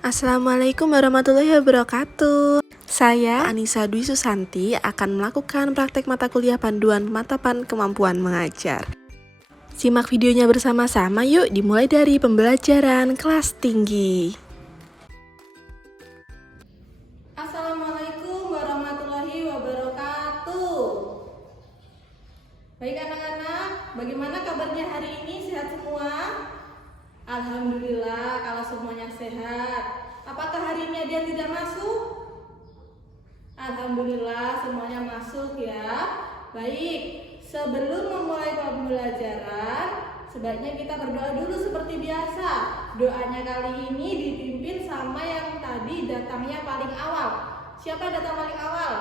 Assalamualaikum warahmatullahi wabarakatuh. Saya Anissa Dwi Susanti akan melakukan praktek mata kuliah panduan Matapan Kemampuan Mengajar. Simak videonya bersama-sama yuk, dimulai dari pembelajaran kelas tinggi. Assalamualaikum warahmatullahi wabarakatuh. Baik anak-anak, bagaimana kabarnya hari ini? Sehat semua? Alhamdulillah kalau semuanya sehat. Apakah hari ini ada yang tidak masuk? Alhamdulillah semuanya masuk ya. Baik, sebelum memulai pembelajaran, sebaiknya kita berdoa dulu seperti biasa. Doanya kali ini dipimpin sama yang tadi datangnya paling awal. Siapa datang paling awal?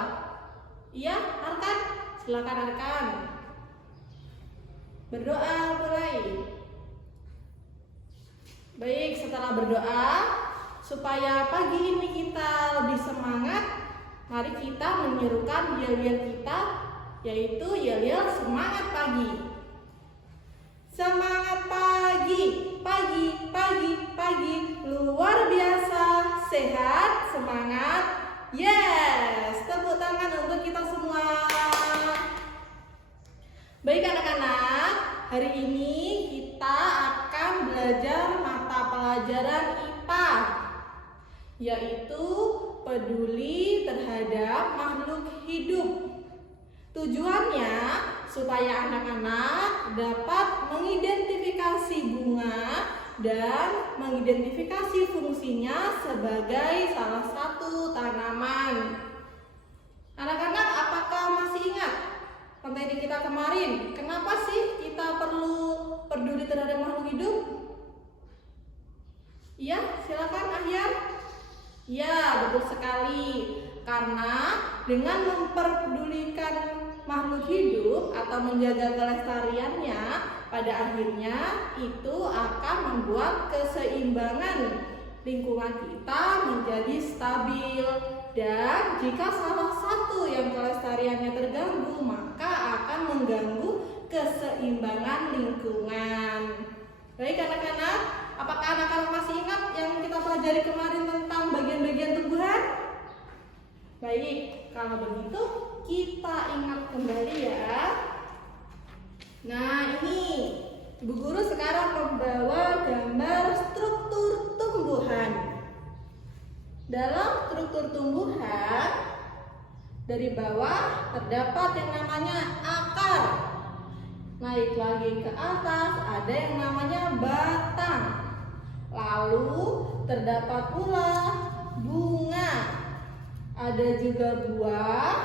Iya, Arkan? Silakan Arkan. Berdoa mulai. Baik, setelah berdoa, supaya pagi ini kita lebih semangat, mari kita menyerukan yel-yel kita, yaitu yel-yel semangat pagi. Semangat pagi, pagi, pagi, pagi, luar biasa, sehat, semangat, yes! Tepuk tangan untuk kita semua. Baik anak-anak, hari ini kita akan belajar mata pelajaran IPA, yaitu peduli terhadap makhluk hidup. Tujuannya supaya anak-anak dapat mengidentifikasi bunga dan mengidentifikasi fungsinya sebagai salah satu tanaman. Anak-anak, apakah masih ingat materi kita kemarin? Kenapa sih kita perlu peduli terhadap makhluk hidup? Iya, silakan Ahyar. Ya, betul sekali. Karena dengan memperdulikan makhluk hidup atau menjaga kelestariannya, pada akhirnya itu akan membuat keseimbangan lingkungan kita menjadi stabil. Dan jika salah satu yang kelestariannya terganggu, maka akan mengganggu keseimbangan lingkungan. Baik anak-anak, apakah anak-anak masih ingat yang kita pelajari kemarin tentang bagian-bagian tumbuhan? Baik, kalau begitu kita ingat kembali ya. Nah, ini Ibu Guru sekarang membawa gambar struktur tumbuhan. Dalam struktur tumbuhan, dari bawah terdapat yang namanya akar. Naik lagi ke atas ada yang namanya batang. Lalu terdapat pula bunga. Ada juga buah.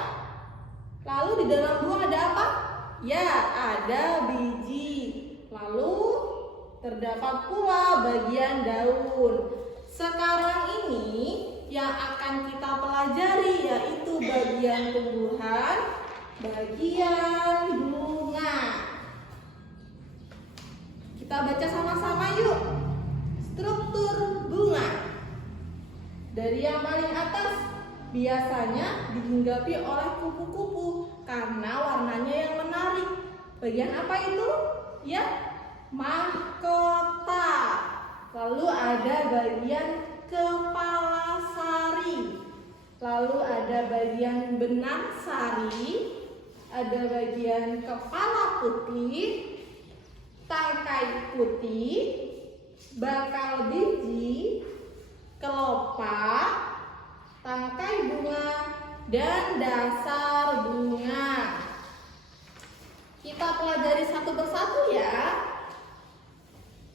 Lalu di dalam buah ada apa? Ya, ada biji. Lalu terdapat pula bagian daun. Sekarang ini yang akan kita pelajari yaitu bagian tumbuhan, bagian bunga. Kita baca sama-sama yuk. Struktur bunga. Dari yang paling atas biasanya dihinggapi oleh kupu-kupu karena warnanya yang menarik. Bagian apa itu? Ya, mahkota. Lalu ada bagian kepala sari. Lalu ada bagian benang sari. Ada bagian kepala putih, tangkai putih, bakal biji, kelopak, tangkai bunga, dan dasar bunga. Kita pelajari satu persatu ya.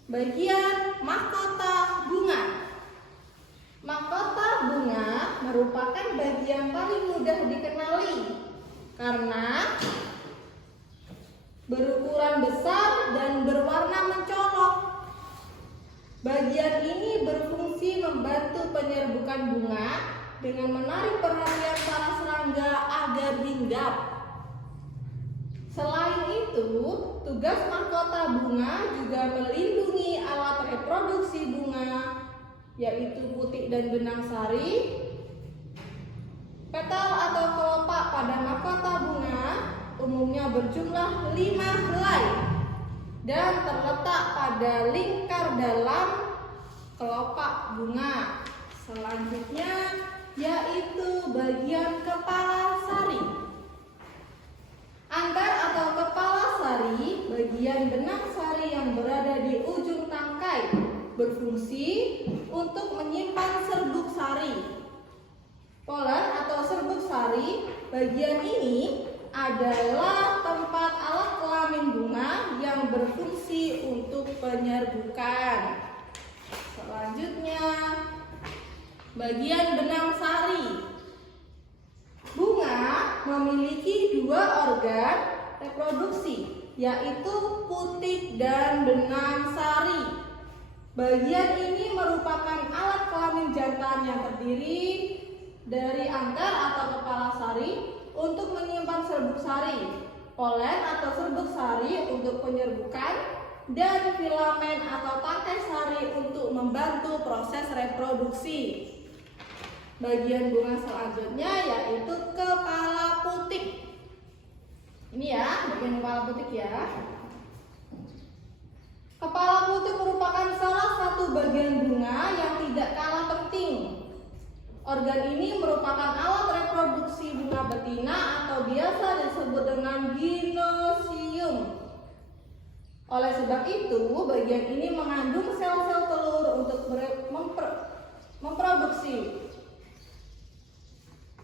Bagian mahkota bunga. Mahkota bunga merupakan bagian paling mudah dikenali karena berukuran besar dan berwarna mencolok. Bagian ini berfungsi membantu penyerbukan bunga dengan menarik perhatian para serangga agar hinggap. Selain itu, tugas mahkota bunga juga melindungi alat reproduksi bunga, yaitu putik dan benang sari. Petal atau kelopak pada mahkota bunga umumnya berjumlah 5 helai dan terletak pada lingkar dalam kelopak bunga. Selanjutnya yaitu bagian kepala sari. Angkar atau kepala sari, bagian benang sari yang berada di ujung tangkai, berfungsi untuk menyimpan serbuk sari. Polen atau serbuk sari, bagian ini adalah tempat alat kelamin bunga yang berfungsi untuk penyerbukan. Selanjutnya, bagian benang sari. Bunga memiliki dua organ reproduksi, yaitu putik dan benang sari. Bagian ini merupakan alat kelamin jantan yang terdiri dari angkar atau kepala sari untuk menyimpan serbuk sari, polen atau serbuk sari untuk penyerbukan, dan filamen atau tangkai sari untuk membantu proses reproduksi. Bagian bunga selanjutnya yaitu kepala putik. Ini ya, bagian kepala putik ya. Kepala putik merupakan salah satu bagian bunga yang tidak kalah penting. Organ ini merupakan alat reproduksi bunga betina atau biasa disebut dengan ginosium. Oleh sebab itu, bagian ini mengandung sel-sel telur untuk memproduksi.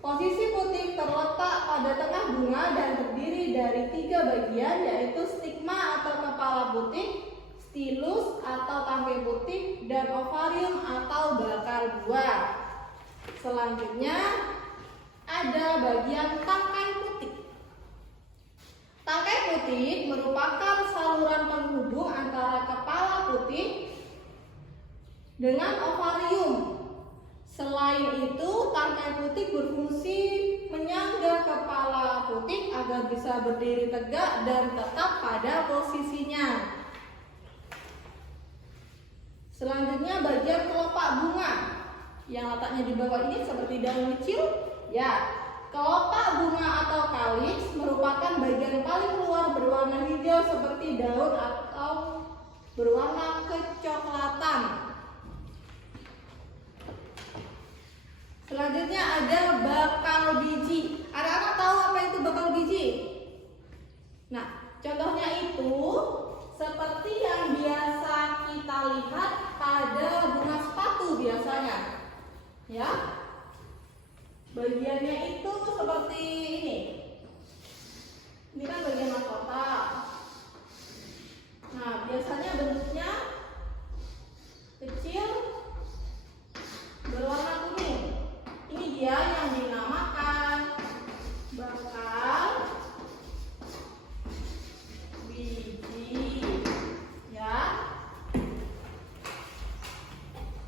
Posisi putik terletak pada tengah bunga dan terdiri dari 3 bagian, yaitu stigma atau kepala putik, stilus atau tangkai putik, dan ovarium atau bakal buah. Selanjutnya ada bagian tangkai putik. Tangkai putik merupakan saluran penghubung antara kepala putik dengan ovarium. Selain itu, tangkai putik berfungsi menyangga kepala putik agar bisa berdiri tegak dan tetap pada posisinya. Selanjutnya bagian kelopak bunga yang letaknya di bawah ini seperti daun kecil. Ya, kelopak bunga atau kaliks merupakan bagian paling luar berwarna hijau seperti daun atau berwarna kecoklatan. Selanjutnya ada bakal biji. Anak-anak tahu apa itu bakal biji? Nah, contohnya itu seperti yang biasa kita lihat pada bunga sepatu biasanya. Ya. Bagiannya itu seperti ini. Ini kan bagian mahkota. Nah, biasanya bentuknya kecil berwarna kuning. Ini dia yang dinamakan bakal biji. Ya.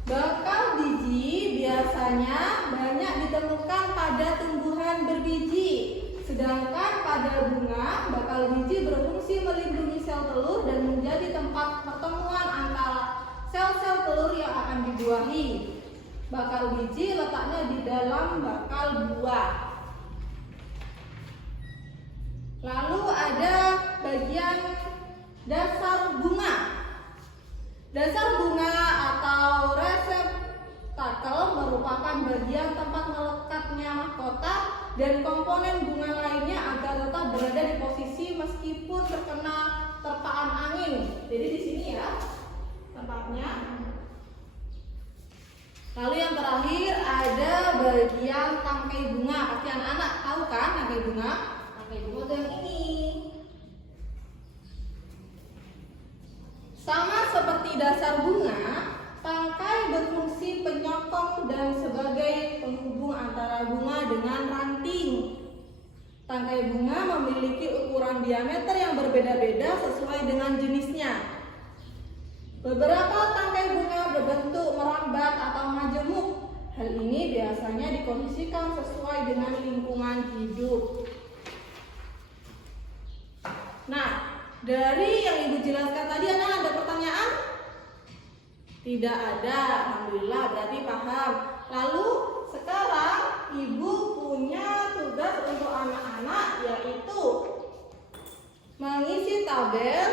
Bakal biji biasanya banyak ditemukan pada tumbuhan berbiji. Sedangkan pada bunga, bakal biji berfungsi melindungi sel telur dan menjadi tempat pertemuan antara sel-sel telur yang akan dibuahi. Bakal biji letaknya di dalam bakal buah. Lalu ada bagian dasar bunga. Dasar bunga atau reseptakel merupakan bagian tempat melekatnya mahkota dan komponen bunga lainnya agar tetap berada di posisi meskipun terkena terpaan angin. Jadi di sini ya tempatnya. Lalu yang terakhir ada bagian tangkai bunga. Pasti anak-anak tahu kan tangkai bunga? Tangkai bunga itu yang ini. Sama seperti dasar bunga, tangkai berfungsi penyokong dan sebagai penghubung antara bunga dengan ranting. Tangkai bunga memiliki ukuran diameter yang berbeda-beda sesuai dengan jenisnya. Beberapa tangkai bunga berbentuk merambat atau majemuk. Hal ini biasanya dikondisikan sesuai dengan lingkungan hidup. Nah, dari yang Ibu jelaskan tadi, ada pertanyaan? Tidak ada, alhamdulillah, berarti paham. Lalu sekarang Ibu punya tugas untuk anak-anak, yaitu mengisi tabel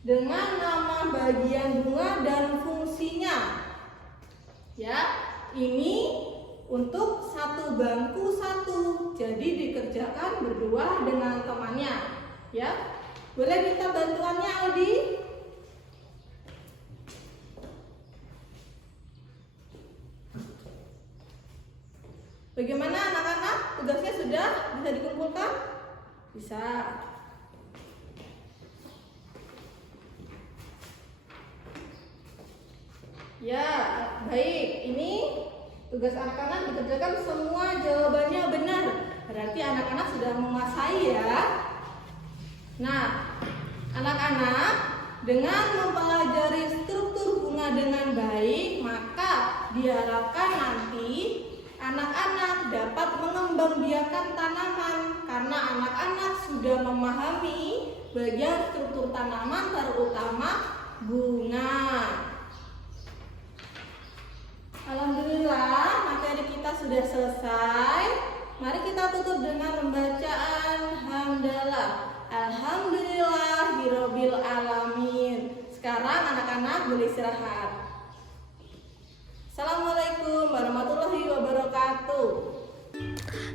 dengan nama bagian bunga dan fungsinya. Ya, ini untuk satu bangku satu, jadi dikerjakan berdua dengan temannya. Ya, boleh minta bantuannya Aldi? Bagaimana anak-anak? Tugasnya sudah bisa dikumpulkan? Bisa. Ya, baik. Ini tugas anak-anak dikerjakan semua jawabannya benar. Berarti anak-anak sudah menguasai ya. Nah, anak-anak dengan mempelajari struktur bunga dengan baik, maka diharapkan nanti anak-anak dapat mengembangbiakan tanaman karena anak-anak sudah memahami bagian struktur tanaman terutama bunga. Alhamdulillah, materi kita sudah selesai. Mari kita tutup dengan pembacaan hamdalah. Alhamdulillahirabbil alamin. Sekarang anak-anak boleh istirahat. Assalamualaikum warahmatullahi wabarakatuh.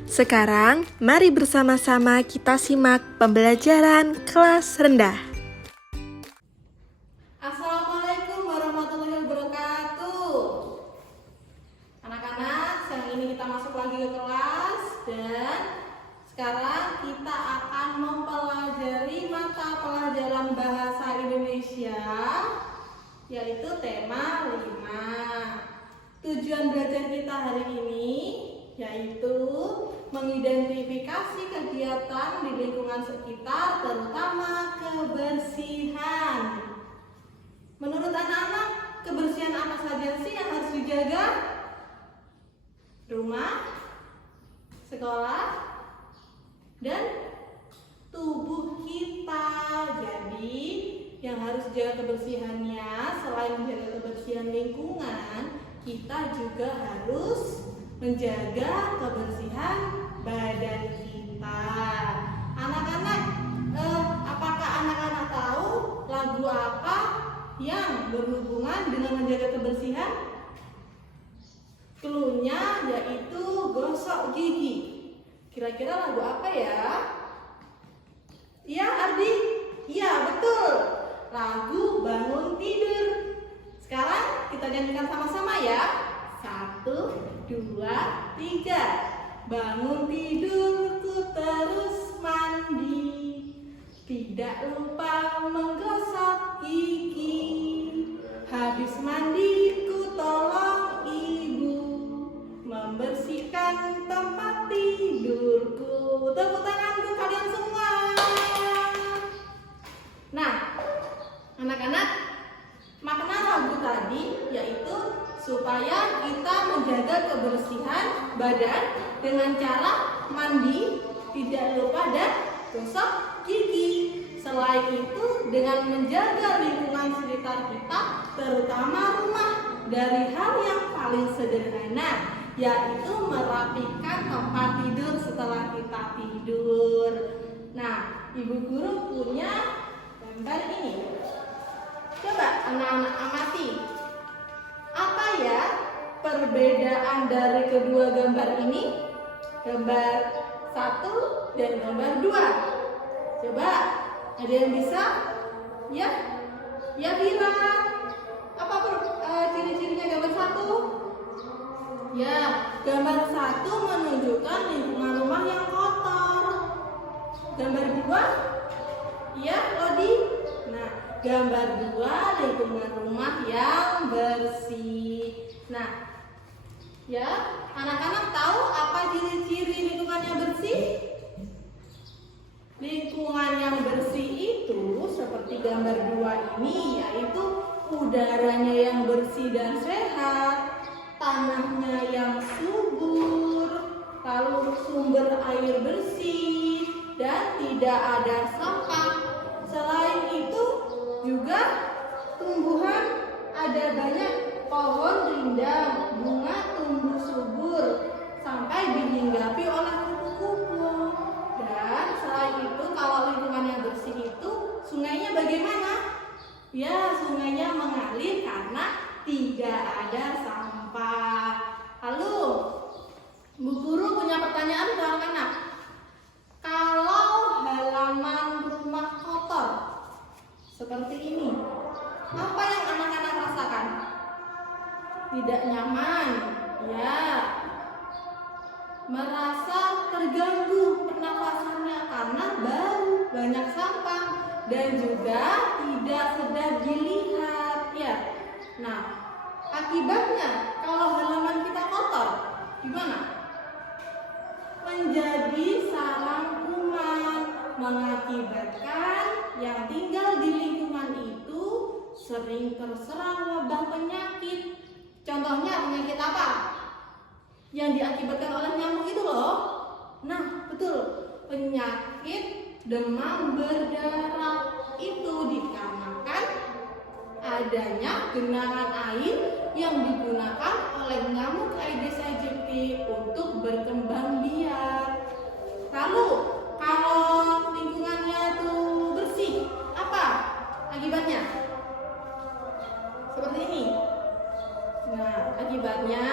Sekarang, mari bersama-sama kita simak pembelajaran kelas rendah. Assalamualaikum warahmatullahi wabarakatuh. Anak-anak, siang ini kita masuk lagi ke kelas dan sekarang kita akan mempelajari mata pelajaran bahasa Indonesia, yaitu tema 5. Tujuan belajar kita hari ini yaitu mengidentifikasi kegiatan di lingkungan sekitar, terutama kebersihan. Menurut anak-anak, kebersihan apa saja sih yang harus dijaga? Rumah, sekolah, dan tubuh kita. Jadi, yang harus jaga kebersihannya selain menjaga kebersihan lingkungan, kita juga harus menjaga kebersihan badan kita. Anak-anak, apakah anak-anak tahu lagu apa yang berhubungan dengan menjaga kebersihan? Cluenya yaitu gosok gigi. Kira-kira lagu apa ya? Iya, Ardi? Iya, betul. Lagu Bangun Tidur. Sekarang kita nyanyikan sama-sama ya. 1, 2, 3. Bangun tidurku terus mandi, tidak lupa menggosok gigi. Habis mandi ku tolong ibu membersihkan tempat tidurku. Tepuk tangan untuk kalian semua. Nah, anak-anak, makna lagu tadi yaitu supaya kita menjaga kebersihan badan dengan cara mandi, tidak lupa dan gosok gigi. Selain itu, dengan menjaga lingkungan sekitar kita, terutama rumah, dari hal yang paling sederhana, yaitu merapikan tempat tidur setelah kita tidur. Nah, ibu guru punya gambar ini. Coba anak-anak amati. Apa ya perbedaan dari kedua gambar ini? Gambar 1 dan gambar 2. Coba, ada yang bisa? Ya? Ya, Bira. Apa ciri-cirinya gambar 1? Ya, gambar 1 menunjukkan lingkungan rumah yang kotor. Gambar 2? Ya, Lodi. Nah, gambar 2 lingkungan rumah yang bersih. Nah, ya, anak-anak tahu apa ciri-ciri lingkungan yang bersih? Lingkungan yang bersih itu seperti gambar 2 ini, yaitu udaranya yang bersih dan sehat, tanahnya yang subur, lalu sumber air bersih, dan tidak ada sampah. Selain itu juga tumbuhan, ada banyak pohon rindang, bunga tumbuh subur sampai dihinggapi oleh kupu-kupu. Dan selain itu, kalau lingkungan yang bersih itu, sungainya bagaimana? Ya, sungainya mengalir karena tidak ada sampah. tidak nyaman, ya, merasa terganggu pernafasannya karena bau, banyak sampah, dan juga tidak sedap dilihat, ya. Nah, akibatnya kalau halaman kita kotor, gimana? Menjadi sarang kuman, mengakibatkan yang tinggal di lingkungan itu sering terserang wabah penyakit. Contohnya penyakit apa? Yang diakibatkan oleh nyamuk itu loh. Nah, betul, penyakit demam berdarah. Itu dikarenakan adanya genangan air yang digunakan oleh nyamuk Aedes aegypti untuk berkembang biak. Lalu kalau lingkungannya itu bersih, apa akibatnya? Seperti ini. Nah, akibatnya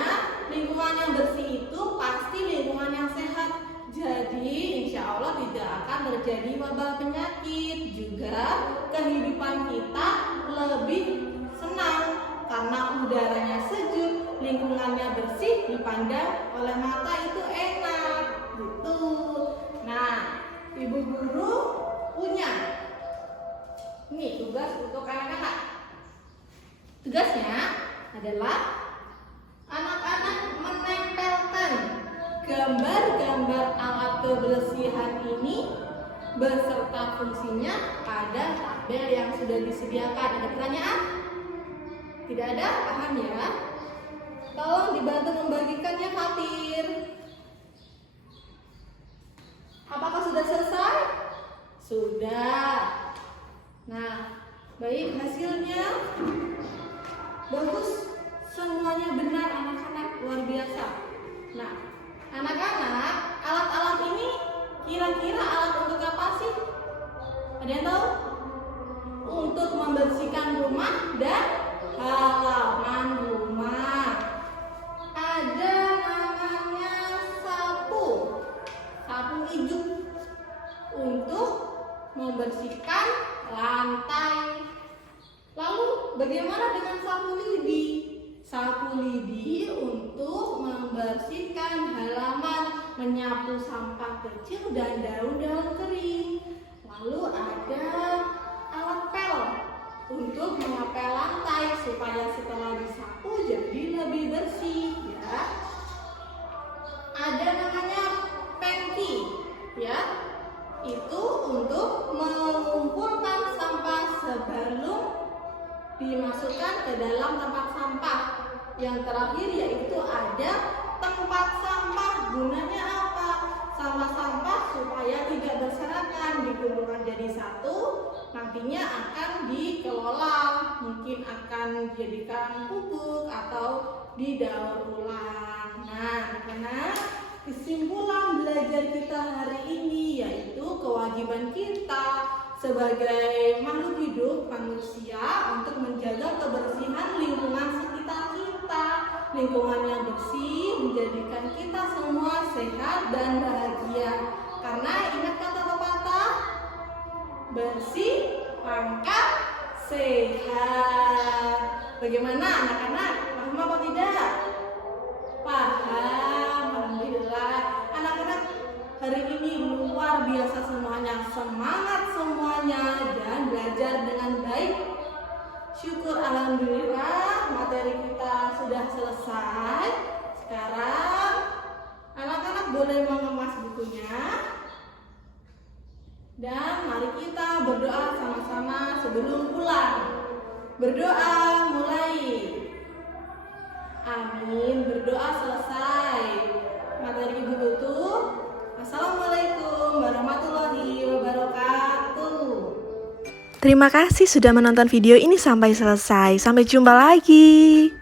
lingkungan yang bersih itu pasti lingkungan yang sehat. Jadi insya Allah tidak akan terjadi wabah penyakit. Juga kehidupan kita lebih senang karena udaranya sejuk, lingkungannya bersih, dipandang oleh mata itu enak gitu. Nah, ibu guru punya ini tugas untuk anak-anak. Tugasnya adalah anak-anak menempelkan gambar-gambar alat kebersihan ini beserta fungsinya pada tabel yang sudah disediakan. Ada pertanyaan? Tidak ada? Paham ya? Tolong dibantu membagikannya, Fatir. Apakah sudah selesai? Sudah. Nah, baik, hasilnya bagus. Semuanya benar anak-anak, luar biasa. Nah, anak-anak, alat-alat ini kira-kira alat untuk apa sih? Ada yang tahu? Untuk membersihkan rumah dan halaman rumah. Ada namanya sapu ijuk untuk membersihkan lantai. Lalu bagaimana dengan sapu lidi? Sapu lidi untuk membersihkan halaman, menyapu sampah kecil dan daun-daun kering. Lalu ada alat pel untuk mengepel lantai supaya setelah disapu jadi lebih bersih, ya. Ada namanya pengki, ya. Itu untuk mengumpulkan sampah sebelum dimasukkan ke dalam tempat sampah. Yang terakhir yaitu ada tempat sampah. Gunanya apa? Sampah-sampah supaya tidak berserakan, dikumpulkan jadi satu, nantinya akan dikelola, mungkin akan dijadikan pupuk atau didaur ulang. Nah, karena kesimpulan belajar kita hari ini yaitu kewajiban kita sebagai makhluk hidup manusia untuk menjaga kebersihan lingkungan sekitar kita. Lingkungan yang bersih menjadikan kita semua sehat dan bahagia. Karena ingat kata pepatah, bersih pangkat sehat. Bagaimana anak-anak? Paham apa tidak? Paham, alhamdulillah. Anak-anak hari ini luar biasa semuanya, semangat semuanya dan belajar dengan baik. Syukur alhamdulillah materi kita sudah selesai. Sekarang anak-anak boleh mengemas bukunya. Dan mari kita berdoa sama-sama sebelum pulang. Berdoa mulai. Amin. Berdoa selesai. Materi ibu tutup. Assalamualaikum warahmatullahi wabarakatuh. Terima kasih sudah menonton video ini sampai selesai. Sampai jumpa lagi.